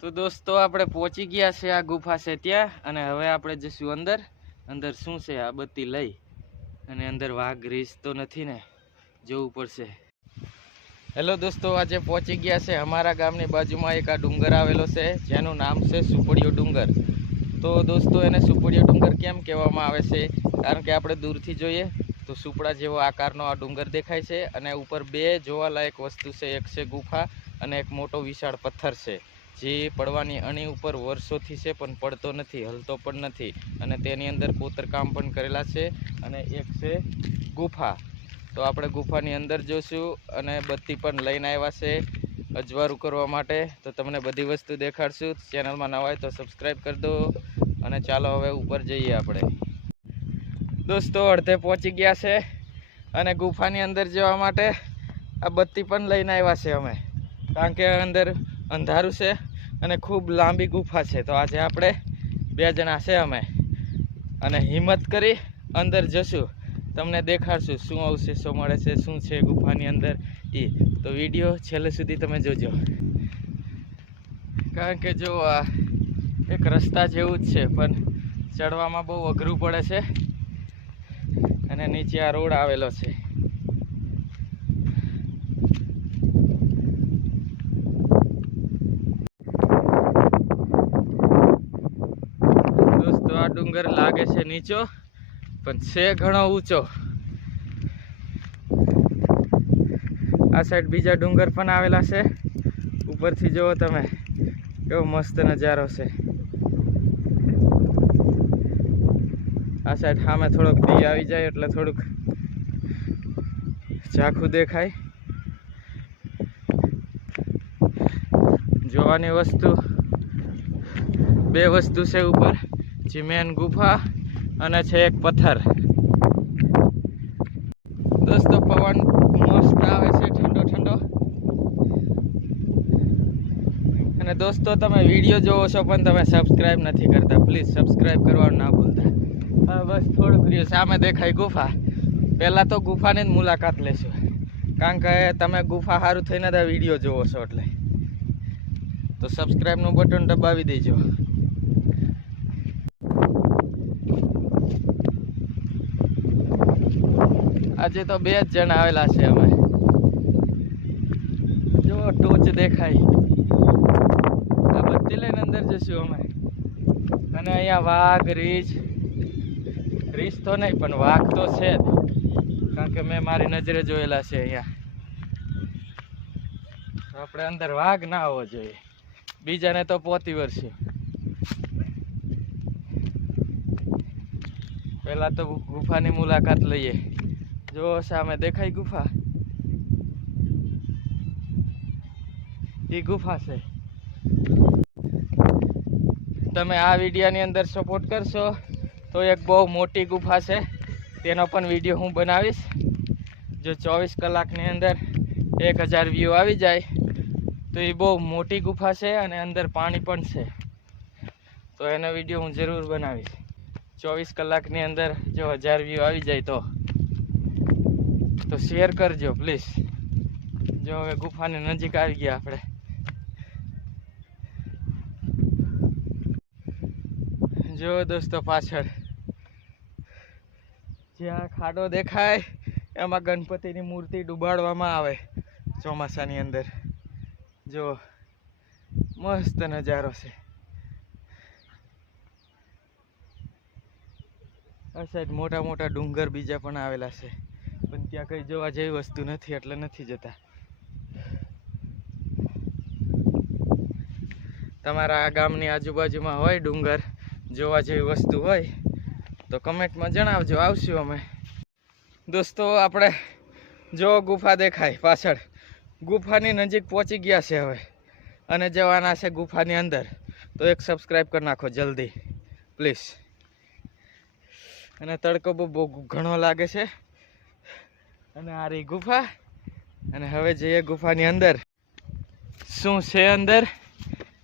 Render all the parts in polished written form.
તો દોસ્તો આપણે પહોંચી ગયા છે આ ગુફા છે ત્યાં, અને હવે આપણે જઈશું અંદર. અંદર શું છે આ બત્તી લઈ, અને અંદર વાઘ રીસ તો નથી ને, જોવું પડશે. હેલો દોસ્તો, આજે પહોંચી ગયા છે અમારા ગામની બાજુમાં એક આ ડુંગર આવેલો છે જેનું નામ છે સુપડિયો ડુંગર. તો દોસ્તો એને સુપડિયો ડુંગર કેમ કહેવામાં આવે છે, કારણ કે આપણે દૂરથી જોઈએ તો સુપડા જેવો આકારનો આ ડુંગર દેખાય છે, અને ઉપર બે જોવાલાયક વસ્તુ છે, એક છે ગુફા અને એક મોટો વિશાળ પથ્થર છે જે પડવાની અણી ઉપર વર્ષોથી છે પણ પડતો નથી, હલતો પણ નથી, અને તેની અંદર કોતરકામ પણ કરેલા છે. અને એક છે ગુફા. તો આપણે ગુફાની અંદર જોઈશું, અને બત્તી પણ લઈને આવ્યા છે અજવાળું કરવા માટે. તો તમને બધી વસ્તુ દેખાડશું. ચેનલમાં નવા હોય તો સબસ્ક્રાઈબ કરી દો, અને ચાલો હવે ઉપર જઈએ આપણે. દોસ્તો અડધે પહોંચી ગયા છે, અને ગુફાની અંદર જવા માટે આ બત્તી પણ લઈને આવ્યા છે અમે, કારણ કે અંદર અંધારું છે અને ખૂબ લાંબી ગુફા છે. તો આજે આપણે 2 જણા છે અમે, અને હિંમત કરી અંદર જશું, તમને દેખાડશું શું અવશેષો મળે છે, શું છે ગુફાની અંદર એ. તો વિડીયો છેલ્લે સુધી તમે જોજો, કારણ કે જો આ એક રસ્તા જેવું જ છે પણ ચડવામાં બહુ અઘરું પડે છે, અને નીચે આ રોડ આવેલો છે. દોસ્તો આ ડુંગર લાગે છે નીચો, પણ છે ઘણો ઊંચો. આ સાઈડ બીજા ડુંગર પણ આવેલા છે. ઉપરથી જુઓ તમે, કેવો મસ્ત નજારો છે. આ સાઈડ સામે થોડોક દી આવી જાય એટલે થોડુંક ઝાંખું દેખાય. જોવાની વસ્તુ 2 વસ્તુ છે ઉપર, જે મેન ગુફા અને છે એક પથ્થર. દોસ્તો પવન મસ્ત આવે છે, ઠંડો ઠંડો. અને દોસ્તો તમે વિડીયો જોવો છો પણ તમે સબસ્ક્રાઈબ નથી કરતા, પ્લીઝ સબસ્ક્રાઈબ કરવાનું ના ભૂલતા. હા બસ થોડુંક રહ્યું, સામે દેખાય ગુફા. પહેલાં તો ગુફાની જ મુલાકાત લેશું, કારણ કે તમે ગુફા સારું થઈને તો વિડીયો જોવો છો, એટલે તો સબસ્ક્રાઈબનું બટન દબાવી દેજો. આજે તો 2 જ જણ આવેલા છે અમે. જો ટોચ દેખાય, આ બત્તી લઈને અંદર જઈશું અમે. અને અહીંયા વાઘ રીંછ તો નહીં પણ વાઘ તો છે જ, કારણ કે મેં મારી નજરે જોયેલા છે અહીંયા. આપણે અંદર વાઘ ના આવવો જોઈએ, બીજાને તો પોતી વરસ્યું. પહેલા તો ગુફાની મુલાકાત લઈએ. જો સામે દેખાય ગુફા, એ ગુફા છે. તમે આ વિડીયોની અંદર સપોર્ટ કરશો તો એક બહુ મોટી ગુફા છે, તેનો પણ વિડીયો હું બનાવીશ. જો 24 કલાકની અંદર 1000 વ્યૂ આવી જાય તો એ બહુ મોટી ગુફા છે, અને અંદર પાણી પણ છે. તો એનો વિડીયો હું જરૂર બનાવીશ. 24 કલાકની અંદર જો 1000 વ્યૂ આવી જાય તો શેર કરજો પ્લીઝ. જો હવે ગુફાની નજીક આવી ગયા આપણે. જો દોસ્તો પાછળ જ્યાં ખાડો દેખાય એમાં ગણપતિની મૂર્તિ ડુબાડવામાં આવે ચોમાસાની અંદર. જો મસ્ત નજારો છે. આ સાઈડ મોટા મોટા ડુંગર બીજા પણ આવેલા છે, પણ ત્યાં કંઈ જોવા જેવી વસ્તુ નથી એટલે નથી જતા. તમારા આ ગામની આજુબાજુમાં હોય ડુંગર, જોવા જેવી વસ્તુ હોય તો કમેન્ટમાં જણાવજો, આવશું અમે. દોસ્તો આપણે જો ગુફા દેખાય પાછળ, ગુફાની નજીક પહોંચી ગયા છે હવે, અને જવાના છે ગુફાની અંદર. તો એક સબસ્ક્રાઈબ કરી નાખો જલ્દી પ્લીઝ. અને તડકો બહુ ઘણો લાગે છે, અને આ રહી ગુફા. અને હવે જઈએ ગુફાની અંદર. શું છે અંદર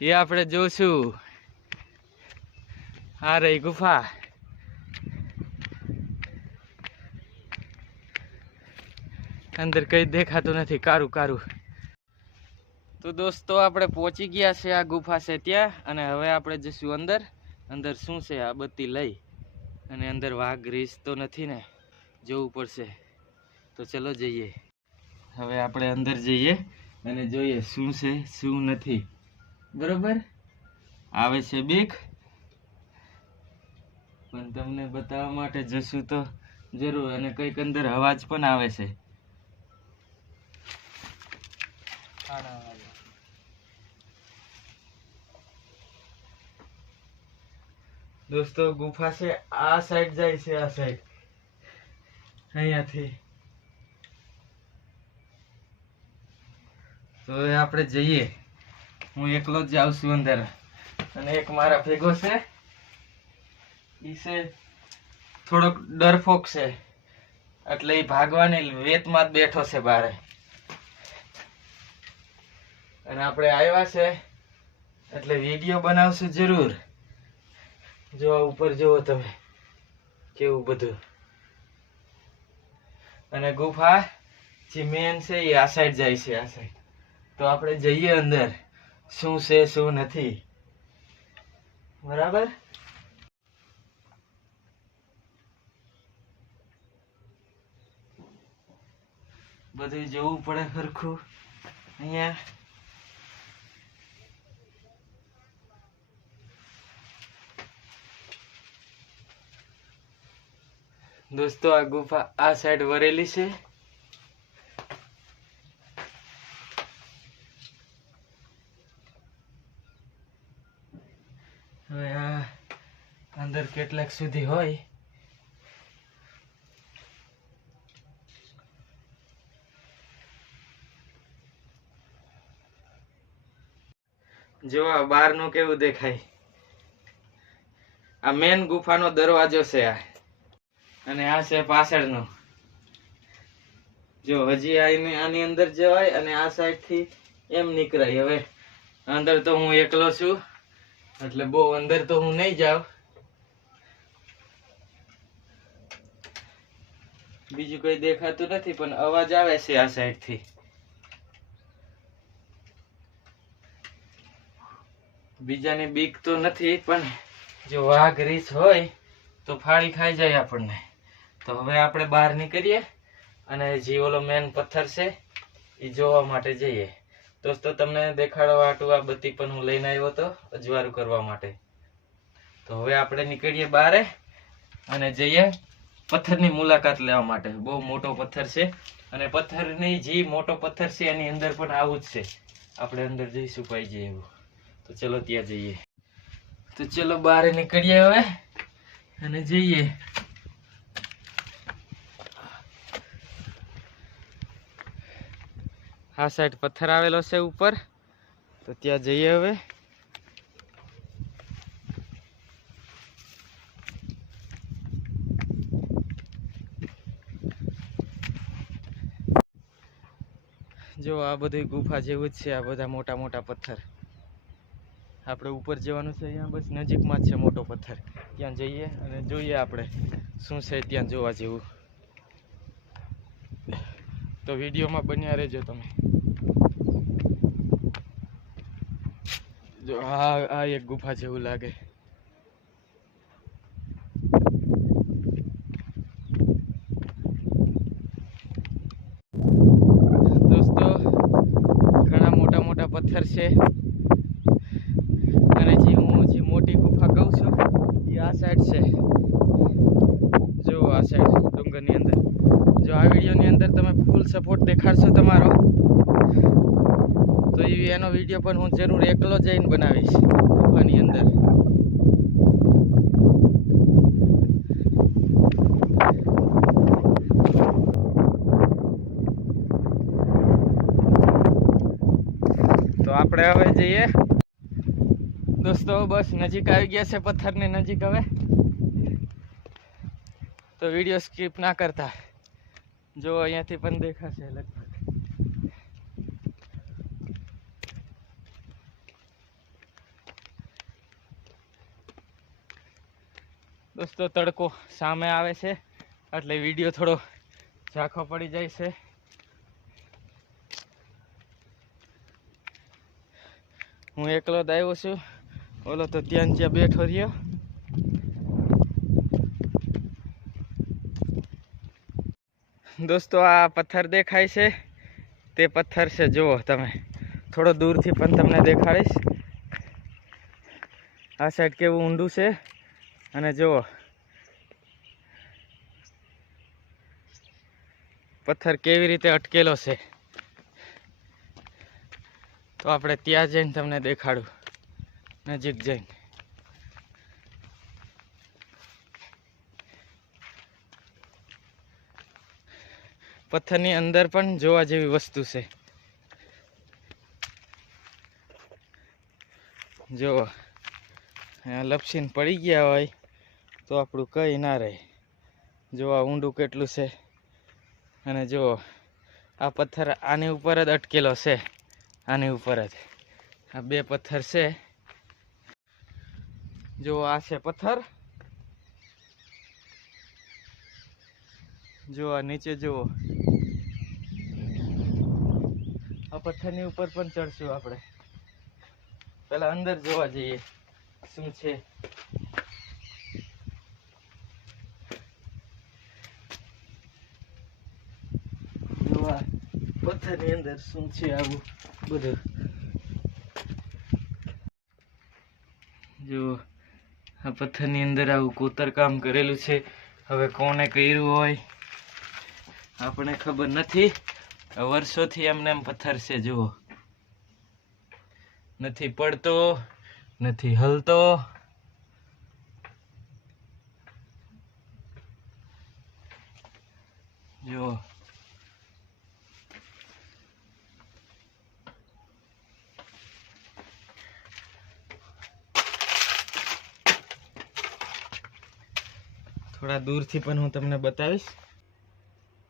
એ આપણે જોશું. આ રહી ગુફા. અંદર કંઈ દેખાતું નથી, કારું કારું. તો તો દોસ્તો આપણે પહોંચી ગયા છે આ ગુફા છે ત્યાં, અને હવે આપણે જઈશું અંદર. અંદર શું છે આ બત્તી લઈ, અને અંદર વાઘ રીસ તો નથી ને, જોવું પડશે. તો ચલો જઈએ. હવે આપણે અંદર જઈએ અને જોઈએ શું છે શું નથી. બરોબર, આવે છે બીક, પણ તમને બતાવવા માટે જશું તો જરૂર. અને કંઈક અંદર અવાજ પણ આવે છે. દોસ્તો ગુફા છે આ સાઈડ જાય છે, આ સાઈડ અહીંયાથી. તો હવે આપણે જઈએ. હું એકલો જ જાઉં છું અંદર, અને એક મારા ભેગો છે, ઈ છે થોડોક ડરફોક છે, એટલે એ ભાગવાની વેતમાં જ બેઠો છે બારે. અને આપણે આવ્યા છે એટલે વિડીયો બનાવશું જરૂર. જો ઉપર જુઓ તમે કેવું બધું. અને ગુફા જે મેન છે એ આ સાઈડ જાય છે, આ સાઈડ. તો આપણે જઈએ અંદર, શું છે શું નથી. બરાબર, બધું જોવું પડે સરખું અહીંયા. દોસ્તો આ ગુફા આ સાઈડ વરેલી છે. હવે આ અંદર કેટલાક સુધી હોય. જો આ બહારનું કેવું દેખાય. આ મેન ગુફાનો દરવાજો છે આ, અને આ છે પાછળનો. જો હજી આની અંદર જવાય, અને આ સાઈડ થી એમ નીકળાય. હવે અંદર તો હું એકલો છું, એટલે બહુ અંદર તો હું નહીં જાઉં. બીજું કઈ દેખાતું નથી, પણ અવાજ આવે છે આ સાઈડ થી. બીજાની બીક તો નથી, પણ જો વાઘ રીછ હોય તો ફાળી ખાઈ જાય આપણને. તો હવે આપણે બહાર નીકળીએ, અને જે ઓલો મેન પથ્થર છે એ જોવા માટે જઈએ. દોસ્તો તમને દેખાડવા હાટુ આ બત્તી પણ હું લઈને આવ્યો હતો અજવાળું કરવા માટે. તો હવે આપણે નીકળીએ બારે અને જઈએ પથ્થરની મુલાકાત લેવા માટે. બહુ મોટો પથ્થર છે, અને પથ્થરની જે મોટો પથ્થર છે એની અંદર પણ આવું જ છે. આપણે અંદર જઈશું પાઈ જઈએ એવું. તો ચલો ત્યાં જઈએ. તો ચલો બહાર નીકળીએ હવે અને જઈએ. આ સાઈડ પથ્થર આવેલો છે ઉપર, તો ત્યાં જઈએ હવે. જો આ બધી ગુફા જેવું જ છે. આ બધા મોટા મોટા પથ્થર. આપણે ઉપર જવાનું છે, અહીંયા બસ નજીકમાં જ છે મોટો પથ્થર. ત્યાં જઈએ અને જોઈએ આપણે શું છે ત્યાં જોવા જેવું. તો વિડીયોમાં બન્યા રહેજો તમે. જો આ એક ગુફા જેવું લાગે. દોસ્તો ઘણા મોટા મોટા પથ્થર છે, અને જે મોટી ગુફા કહું છું એ આ સાઈડ છે. જો આ સાઈડ ડુંગરની અંદર. જો આ વિડીયોની અંદર તમે ફૂલ સપોર્ટ દેખાડશો તમારો, તો એનો વિડીયો પણ હું જરૂર એકલો જઈને બનાવીશ ગુફાની અંદર. તો આપણે હવે જઈએ. દોસ્તો બસ નજીક આવી ગયા છે પથ્થરની નજીક હવે. તો વિડીયો સ્કીપ ના કરતા. જો અહીંયાથી પણ દેખાશે લગભગ. દોસ્તો તડકો સામે આવે છે, એટલે વિડીયો થોડો ઝાંખો પડી જાય છે. હું એકલો જ આવ્યો છું, ઓલો તો ત્યાં બેઠો રહ્યો. દોસ્તો આ પથ્થર દેખાય છે તે પથ્થર છે, જુઓ તમે. થોડો દૂરથી પણ તમને દેખાડીશ. આ સાઈડ કેવું ઊંડું છે અને જુઓ પથ્થર કેવી રીતે અટકેલો છે. તો આપણે ત્યાં જઈને તમને દેખાડું, નજીક જઈને. પથ્થરની અંદર પણ જોવા જેવી વસ્તુ છે. જુઓ લપસીને પડી ગયા હોય તો આપણું કંઈ ના રહે. જોવા ઊંડું કેટલું છે. અને જુઓ આ પથ્થર આની ઉપર જ અટકેલો છે, આની ઉપર જ. આ બે પથ્થર છે. જુઓ આ છે પથ્થર, જુઓ નીચે જુઓ. આ પથ્થરની ઉપર પણ ચડશું આપણે. પેલા અંદર જોવા જઈએ શું છે. જોવા પથ્થરની અંદર શું છે આવું બધું. જો આ પથ્થરની અંદર આવું કોતરકામ કરેલું છે. હવે કોને કર્યું હોય આપણે ખબર નથી. વર્ષોથી એમને એમ પથ્થર છે. જુઓ નથી પડતો, નથી હલતો. જુઓ થોડા દૂરથી પણ હું તમને બતાવીશ.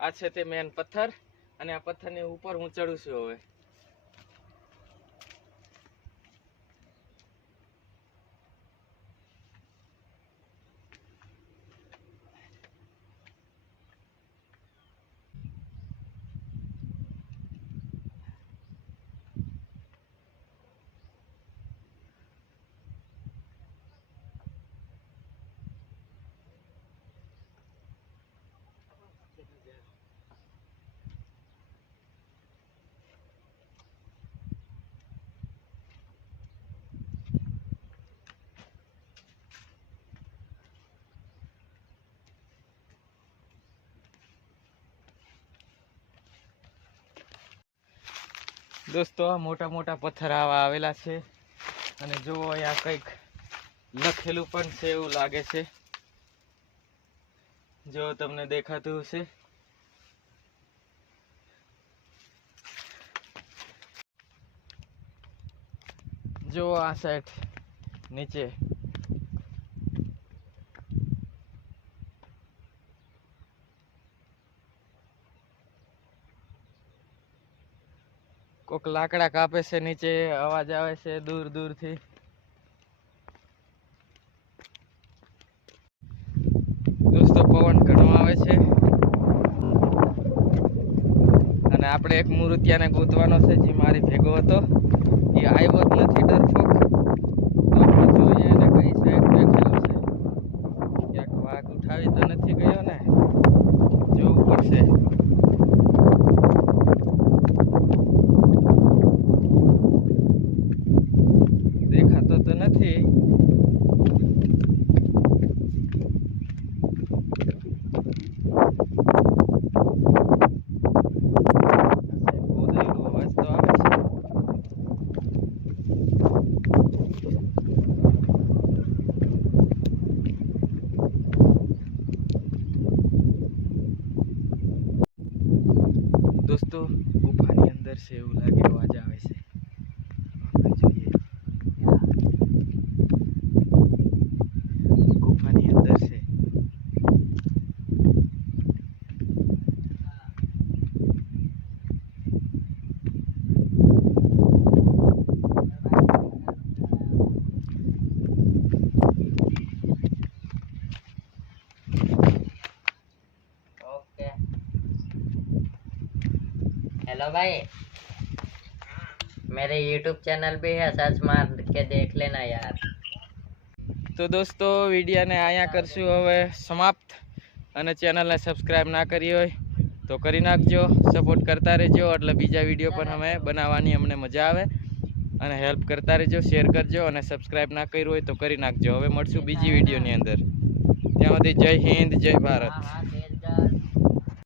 આ છે તે મેન પથ્થર અને આ પથ્થરની ઉપર હું ચડું છું હવે. દોસ્તો આ મોટા મોટા પથ્થર આવા આવેલા છે અને જુઓ અહીંયા કંઈક લખેલું પણ છે એવું લાગે છે. જો તમને દેખાતું હશે. જો આ સાઈડ નીચે કોક લાકડા કાપે છે. નીચે અવાજ આવે છે દૂર દૂરથી. દોસ્તો પવન ઘણો આવે છે અને આપણે એક મૂર્તિયાને ગોતવાનો છે જે મારી ભેગો હતો. એ આવ્યો જ નથી, ડરફોક. તો આપણે જોઈએ એને કઈ સાઈડ બેઠેલો છે. ક્યાંક વાઘ ઉઠાવી તો નથી ગયો ને? જોવું પડશે. દેખાતો તો નથી. દોસ્તો ગુફાની અંદર છે એવું લાગે, અવાજ આવે છે. આપણે જોઈએ. ગુફાની અંદર છે. હેલો ભાઈ, मेरे YouTube चैनल भी है, सर्च मार के देख लेना यार। તો દોસ્તો વિડીયોને અહીંયા કરશું હવે સમાપ્ત, અને ચેનલને સબસ્ક્રાઈબ ના કરી હોય તો કરી નાખજો, સપોર્ટ કરતા રહેજો, એટલે બીજા વિડીયો પણ અમે બનાવવાની અમને મજા આવે, અને હેલ્પ કરતા રહેજો, શેર કરજો, અને સબસ્ક્રાઈબ ના કર્યું હોય તો કરી નાખજો. હવે મળશું બીજી વિડીયોની અંદર. ત્યાં સુધી જય હિન્દ, જય ભારત.